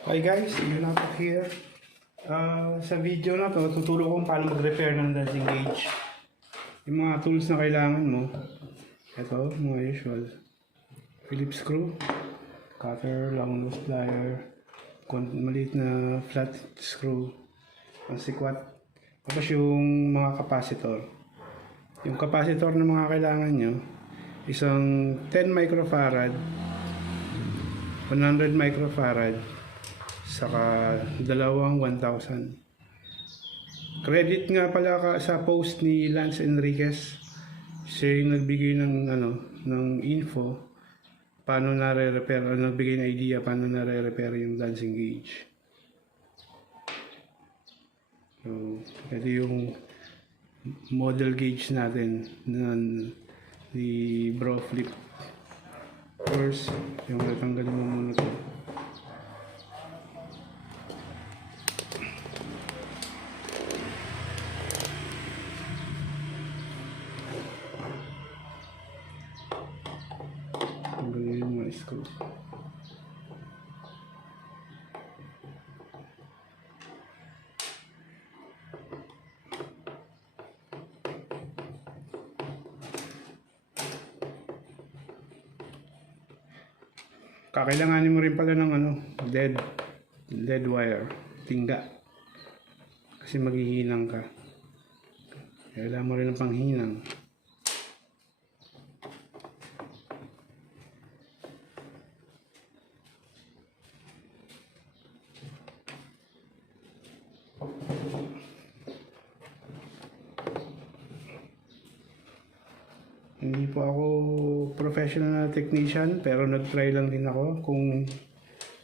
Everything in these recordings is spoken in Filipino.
Hi guys, yun ako here. Sa video na to, tuturo ko kung paano mag-repair ng dancing gauge. Yung mga tools na kailangan mo, ito, mga usual. Phillips screw, cutter, long nose plier, maliit na flat screw, sikwat. Tapos yung mga capacitor. Yung capacitor na mga kailangan nyo, isang 10 microfarad, 100 microfarad, saka dalawang 1,000. Credit nga pala sa post ni Lance Enriquez. Siya yung nagbigay ng info paano nare-repair, o nagbigay ng idea paano nare-repair yung dancing gauge. So, ito yung model gauge natin ni bro flip. First, yung tatanggalin mo muna ito. Tanggalin yung mga screw. Kakailanganin mo rin pala ng lead wire, tingga. Kasi maghihinang ka. Kailangan mo rin ng panghinang. Hindi po ako professional na technician, pero nag-try lang din ako. Kung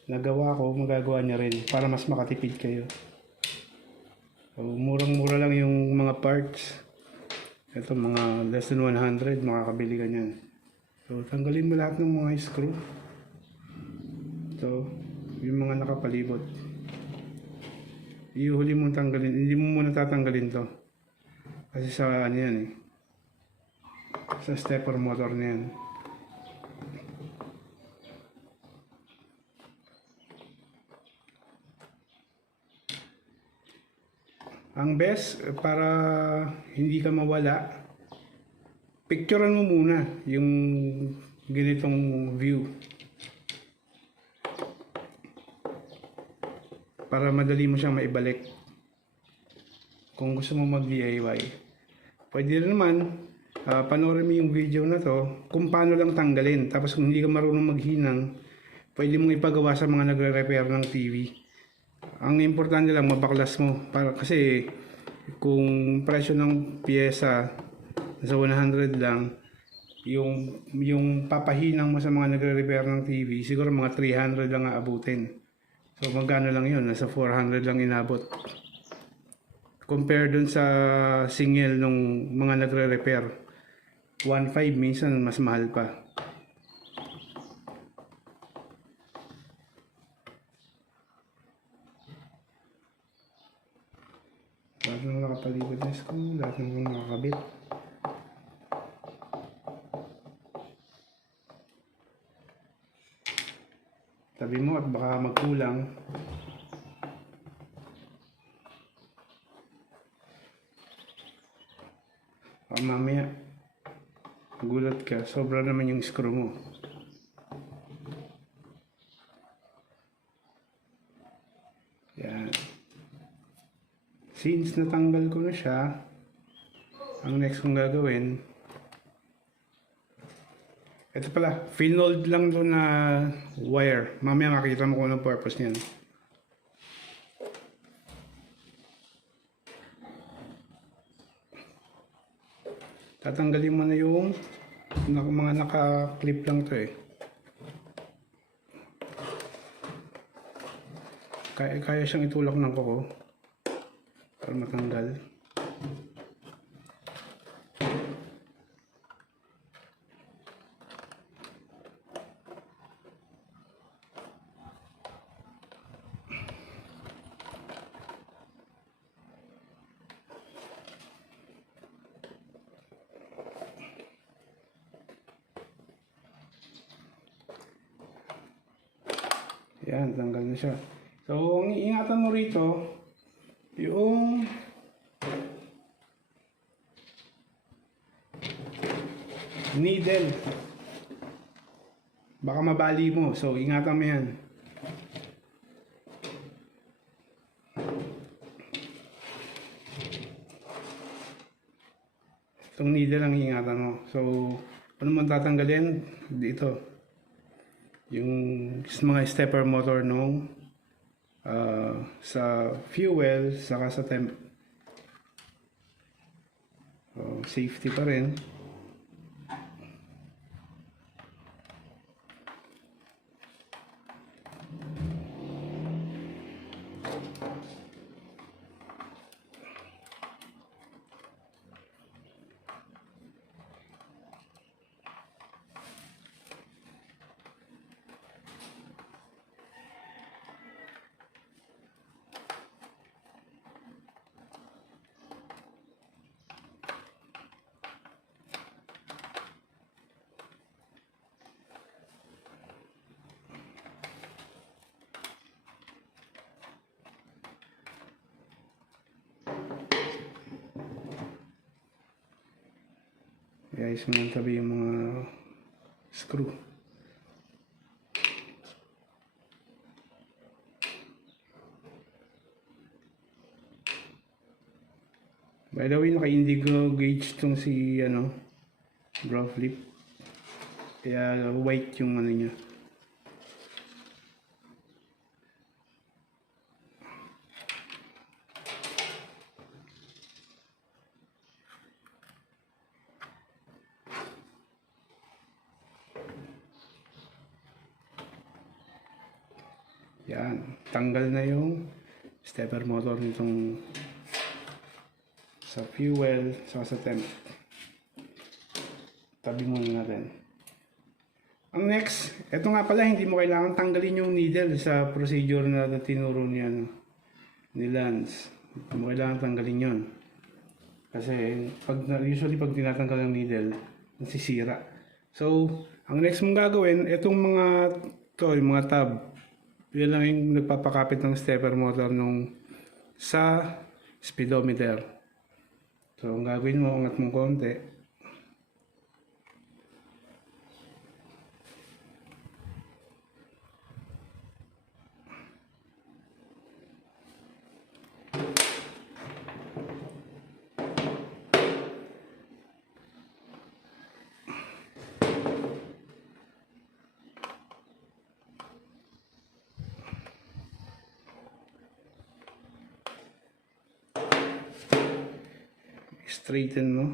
nagawa ko, magagawa niya rin para mas makatipid kayo. So, murang-mura lang yung mga parts. Ito, mga less than 100, makakabili ka niyan. So, tanggalin mo lahat ng mga screw. Ito, yung mga nakapalibot. Ihuli mo tanggalin, hindi mo muna tatanggalin to. Kasi sa ano yan eh. Sa stepper motor na yan. Ang best para hindi ka mawala, picturean mo muna yung ganitong view para madali mo siyang maibalik. Kung gusto mo mag DIY, pwede rin naman panoorin mo yung video na to kung paano lang tanggalin. Tapos kung hindi ka marunong maghinang, pwede mong ipagawa sa mga nagre-repair ng TV. Ang importante lang mabaklas mo, kasi kung presyo ng piyesa sa 100 lang, yung papahinang mo sa mga nagre-repair ng TV, siguro mga 300 lang aabutin. So magkano lang yun? Nasa 400 lang inabot. Compare dun sa singil ng mga nagre-repair, 1.5 minsan mas mahal pa. Lahat ng nakapalibot na screw, lahat ng nakakabit. Tabi mo at baka magkulang. Mamaya gulat ka, sobra naman yung screw mo. Yan. Since natanggal ko na siya, ang next kong gagawin, ito pala, finold lang doon na wire. Mamaya makikita mo kung anong purpose niyan. Tatanggalin mo na yung mga naka-clip lang to eh. Kaya siyang itulak ng kuko para matanggal. Yan, tanggal na siya. So, ang iingatan mo rito, yung needle. Baka mabali mo. So, ingatan mo yan. Itong needle ang iingatan mo. So, ano man tatanggalin? Dito. Yung mga stepper motor nung sa fuel, saka sa temp. So, safety pa rin. Ayos mo lang tabi yung mga screw. By the way, naka-indigo gauge tong si draw flip. Kaya white yung niya. Yan, tanggal na yung stepper motor nitong sa fuel, sa temp. Tabi muna natin. Ang next, eto nga pala, hindi mo kailangan tanggalin yung needle sa procedure na tinuro ni Lance. Hindi mo kailangan tanggalin yon. Kasi usually pag tinatanggal ng needle, nasisira. So, ang next mong gagawin, etong yung mga tab. Yan lang yung nagpapakapit ng stepper motor sa speedometer. So, ang gagawin mo, angat mong konti. Straighten mo.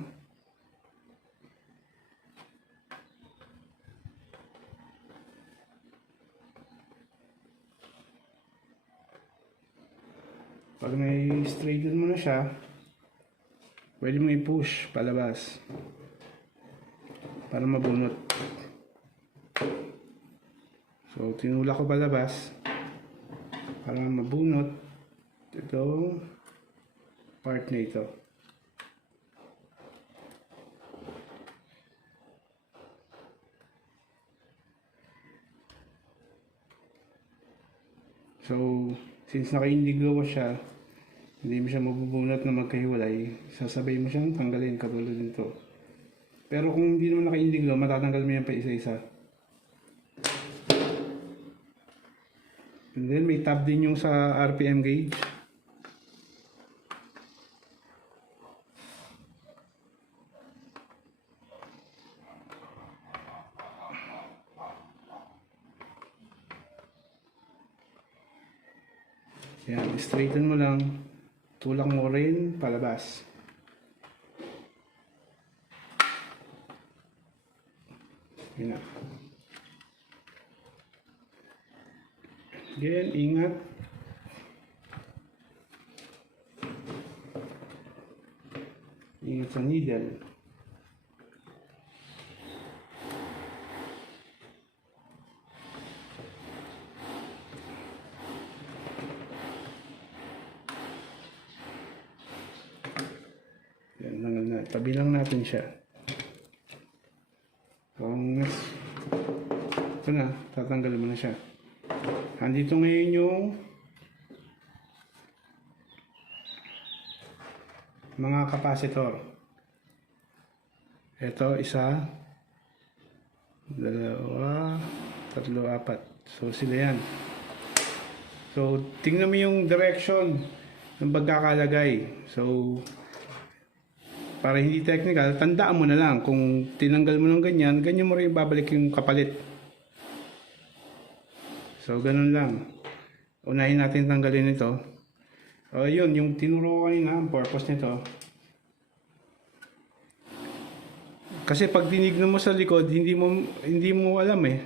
Pag may straighten mo na siya, pwede mo i-push palabas para mabunot. So, tinulak ko palabas para mabunot itong part na ito. So, since naka-indigo siya, hindi mo siya mabubunot na magkahiwalay, sasabay mo siyang tanggalin katulad nito. Pero kung hindi naman naka-indigo, matatanggal mo yan pa isa-isa. And then may tab din yung sa RPM gauge. Yan, straighten mo lang, tulak mo rin palabas. Yan na. Again, ingat. Ingat sa needle. Tabi lang natin siya. So, ito na, tatanggal mo na siya. Andito ngayon yung mga capacitor. Ito, isa, dalawa, tatlo, apat. So, sila yan. So, tingnan mo yung direction ng pagkakalagay. So, para hindi technical, tandaan mo na lang. Kung tinanggal mo ng ganyan, ganyan mo rin babalik yung kapalit. So, ganun lang. Unahin natin tanggalin ito. O, yun, yung tinuro ko kanina, ang purpose nito. Kasi pag tinignan mo sa likod, hindi mo alam eh.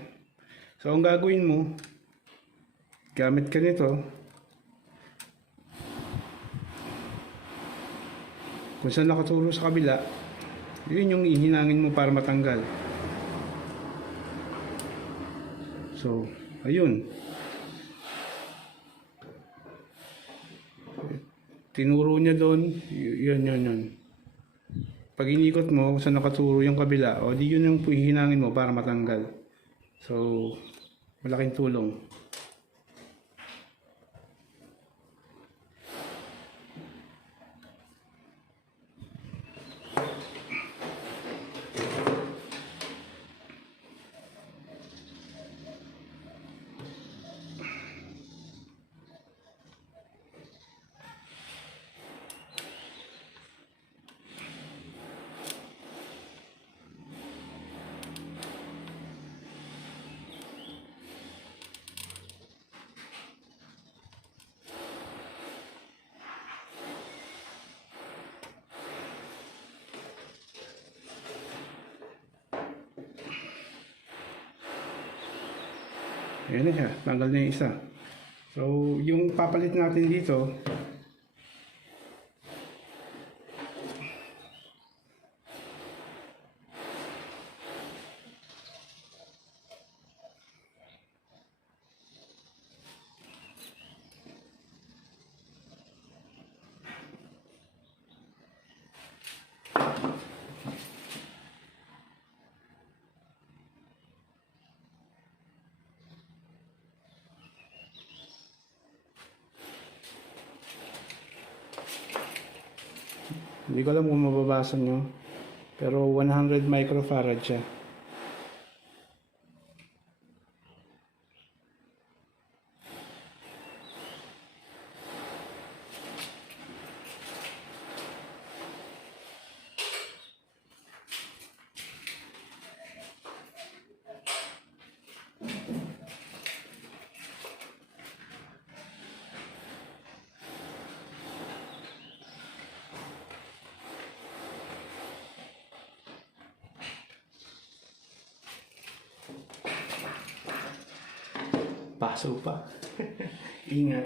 So, ang gagawin mo, gamit ka nito. Kung saan nakaturo sa kabila, yun yung ihinangin mo para matanggal. So, ayun. Tinuro niya doon, yun. Pag inikot mo, kung saan nakaturo yung kabila, o di yun yung ihinangin mo para matanggal. So, malaking tulong. Ayan na siya, tanggal na yung isa. So, yung papalit natin dito, hindi ko alam kung mababasa nyo, pero 100 microfarad siya. Paso pa. Ingat.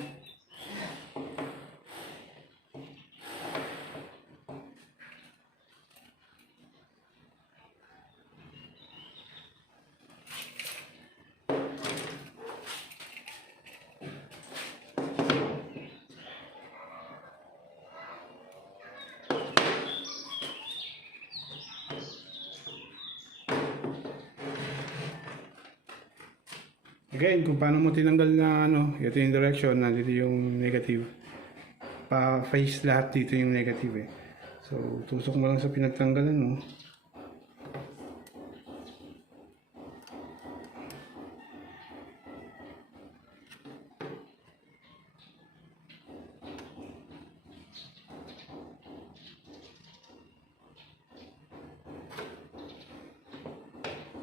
Again, kung paano mo tinanggal na ito yung direction, nandito yung negative. Pa-face lahat dito yung negative eh. So, tusok mo lang sa pinagtanggalan mo.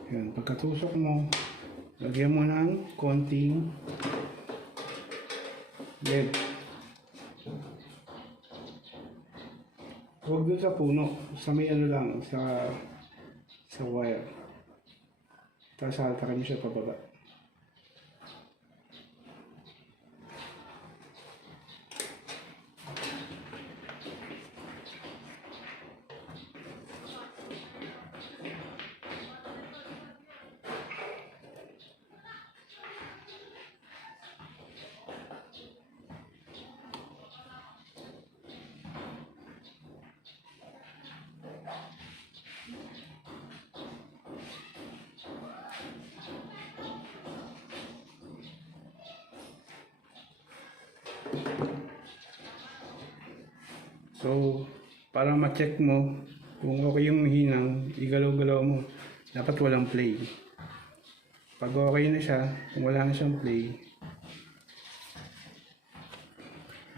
Yan, pagkatusok mo, lagyan mo ng konting lead. Huwag dun sa puno, sa may lang, sa wire. Tapos haltakan nyo siya pababa. So, para ma-check mo kung okay yung hinang, igalaw-galaw mo. Dapat walang play. Pag okay na siya, kung wala na siyang play,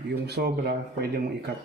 yung sobra, pwede mong i-cut.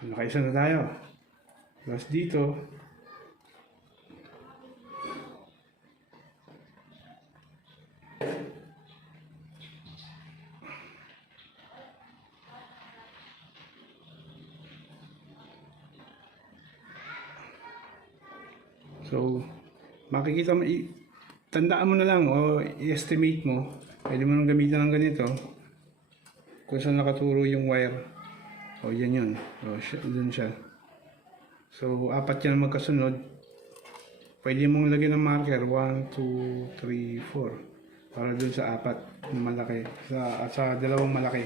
Nakaisa na tayo. Tapos dito, so makikita mo, tandaan mo na lang o i-estimate mo. Pwede mo nang gamitin ng ganito kung saan nakaturo yung wire. O yan yun. O dun siya. So 4 yan magkasunod. Pwede mong lagyan ng marker 1, 2, 3, 4 para dun sa 4 na malaki, sa dalawang malaki.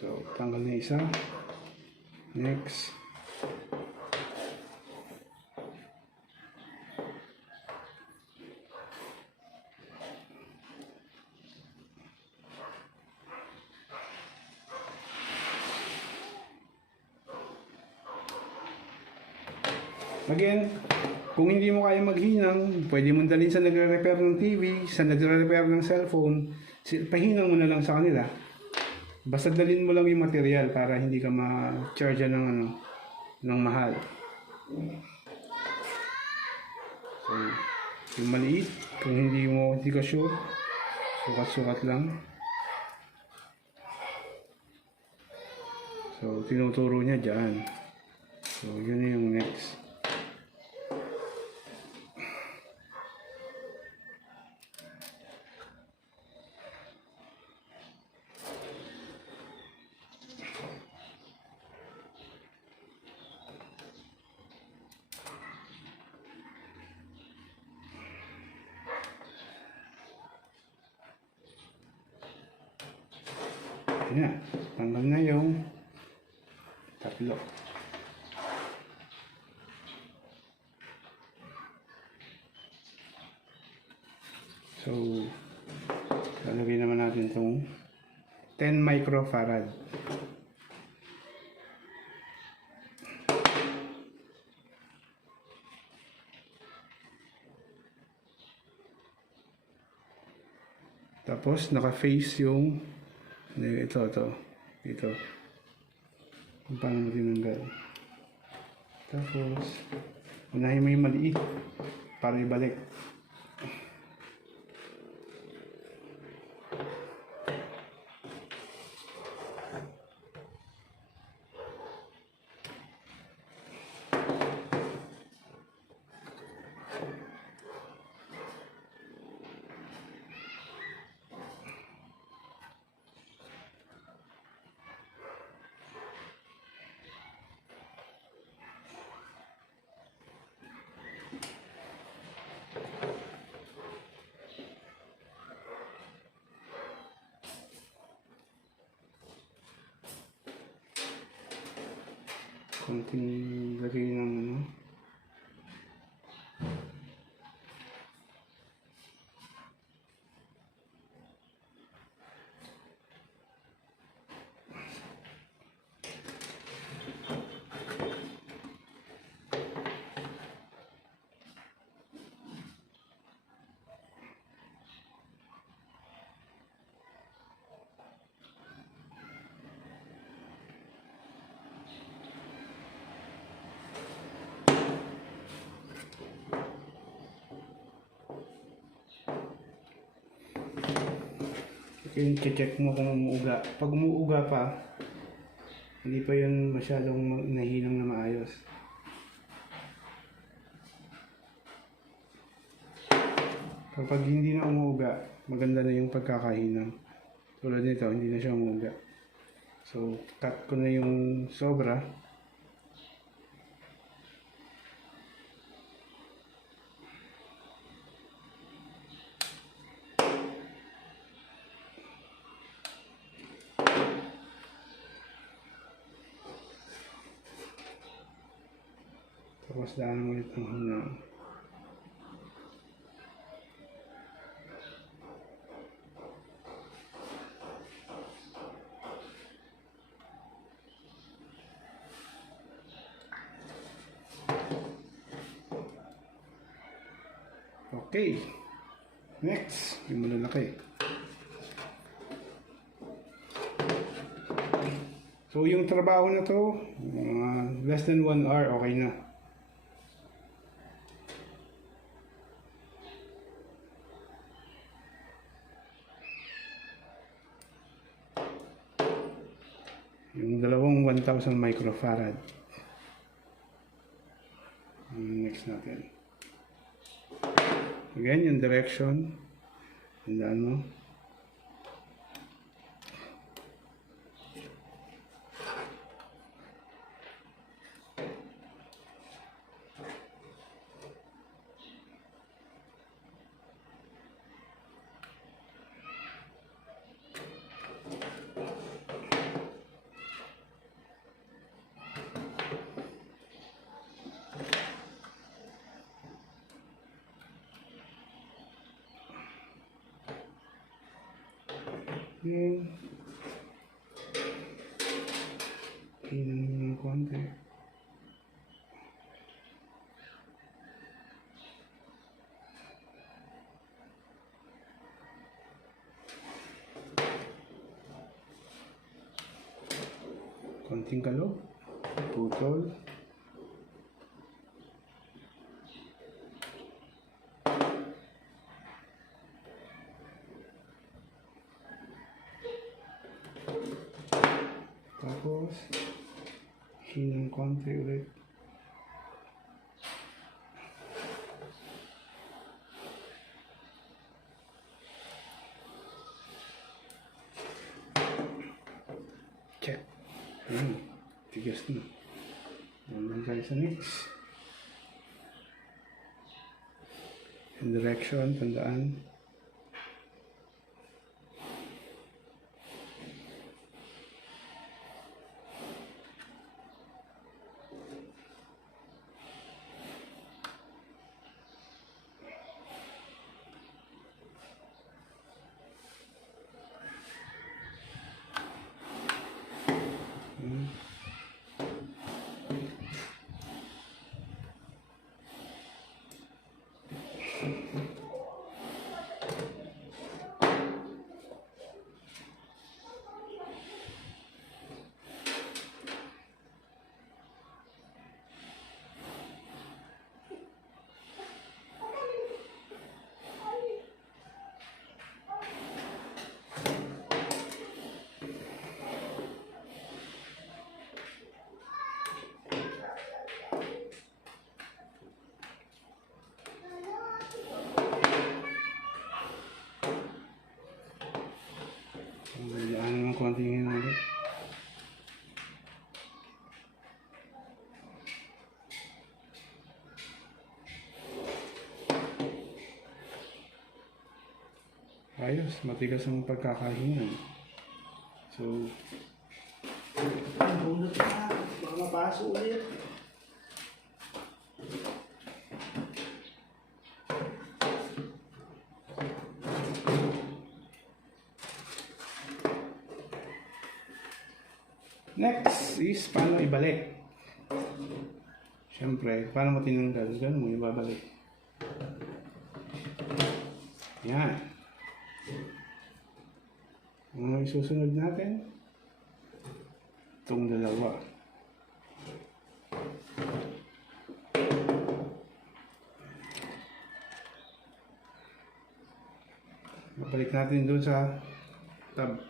So, tanggal na isa. Next. Again, kung hindi mo kaya maghinang, pwede mong dalhin sa nagre-repair ng TV, sa nagre-repair ng cellphone, pahinang mo na lang sa kanila. Basta dalhin mo lang yung material para hindi ka ma-charge ng mahal. So, yung maliit, kung hindi ka sure, sukat-sukat lang. So, tinuturo niya dyan. So, yun yung next. Ayan, tanggal na yung tatlo. So, lalagay naman natin itong 10 microfarad. Tapos, naka-face yung ito. Kung paano mo tinanggal. Tapos, unahin mo yung maliit para ibalik. Konting lagay ng check mo kung umuuga. Pag umuuga pa, hindi pa yun masyadong nahinang na maayos. Kapag hindi na umuuga, maganda na yung pagkakahinang. Tulad nito, hindi na siya umuuga. So, cut ko na yung sobra. Tapos daan ulit ang hinang. Okay. Next, yung malalaki. So, yung trabaho na to, less than 1 hour, okay na. Yung dalawang 1,000 microfarad. Next natin. Again, yung direction. Tandaan mo. Hinang ng konti. Konting kalog, putol. Tapos, hinang konti ulit. Check. Tigas na. Naman tayo sa next. In direction, tandaan. Konting ulit. Ayos, matigas ang pagkakahingan. So, bunot na, baka mapaso ulit. Next is paano ibalik. Siyempre, paano mo tinanggal? Ganun mo ibabalik. Yan. Ano isusunod natin? Itong dalawa. Balik natin doon sa tab.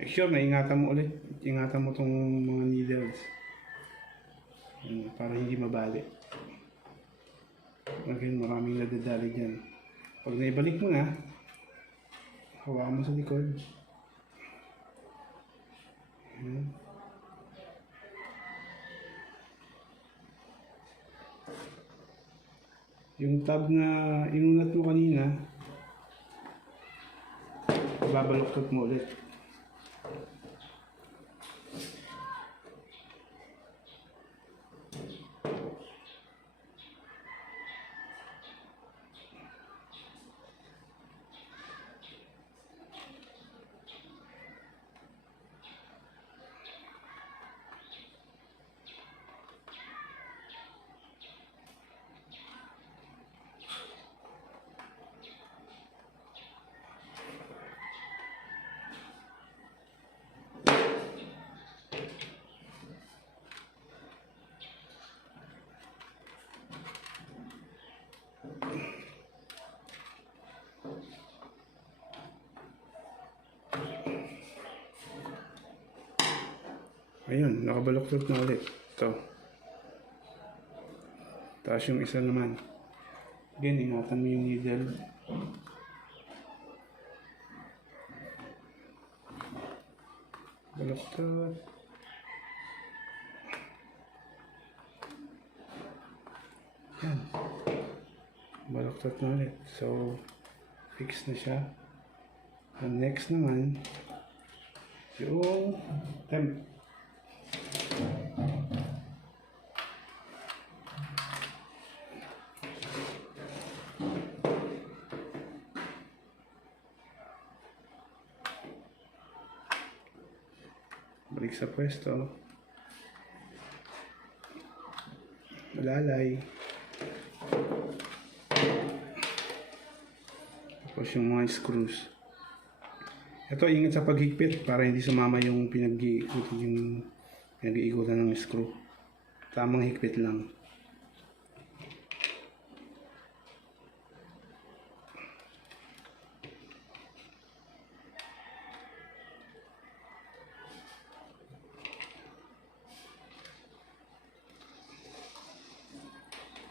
Make sure na ingatan mo ulit. Ingatan mo tong mga needles. Para hindi mabali. Again, maraming nadadali dyan. Pag naibalik mo na, hawakan mo sa likod. Ayan. Yung tab na inunat mo kanina, babaluktot mo ulit. Ayun, nakabaluktot na ulit. Ito. Tapos yung isa naman. Again, ingatan mo yung needle. Baluktot. Yan. Baluktot na ulit. So, fix na siya. And next naman, yung temp. Balik sa pwesto. Malalay. Tapos yung mga screws. Ito, ingat sa paghigpit para hindi sumama yung pinag-iikutan ng screw. Tamang higpit lang.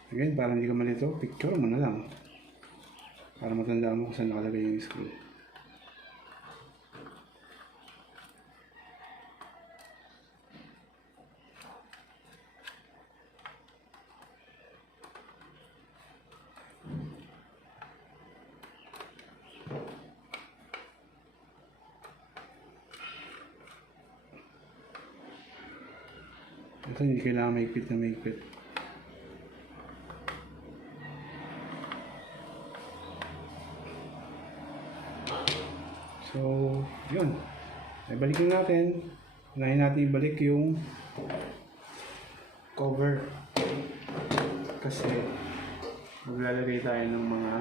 Again, para hindi ka malito, picture mo na lang. Para matandaan mo kung saan nakalagay yung screw. Ito hindi kailangan maigpit na maigpit. So, yun. Ibalikin natin. Unahin natin ibalik yung cover. Kasi maglalagay tayo ng mga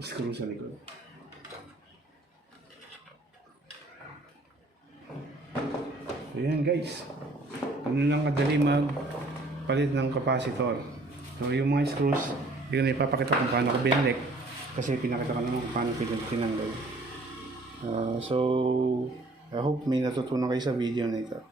screw sa likod. So yan guys, ano lang kadali magpalit ng capacitor. So yung mga screws, hindi ko na ipapakita kung paano ko binalik kasi pinakita ko naman kung paano tinanggal. So I hope may natutunan kayo sa video na ito.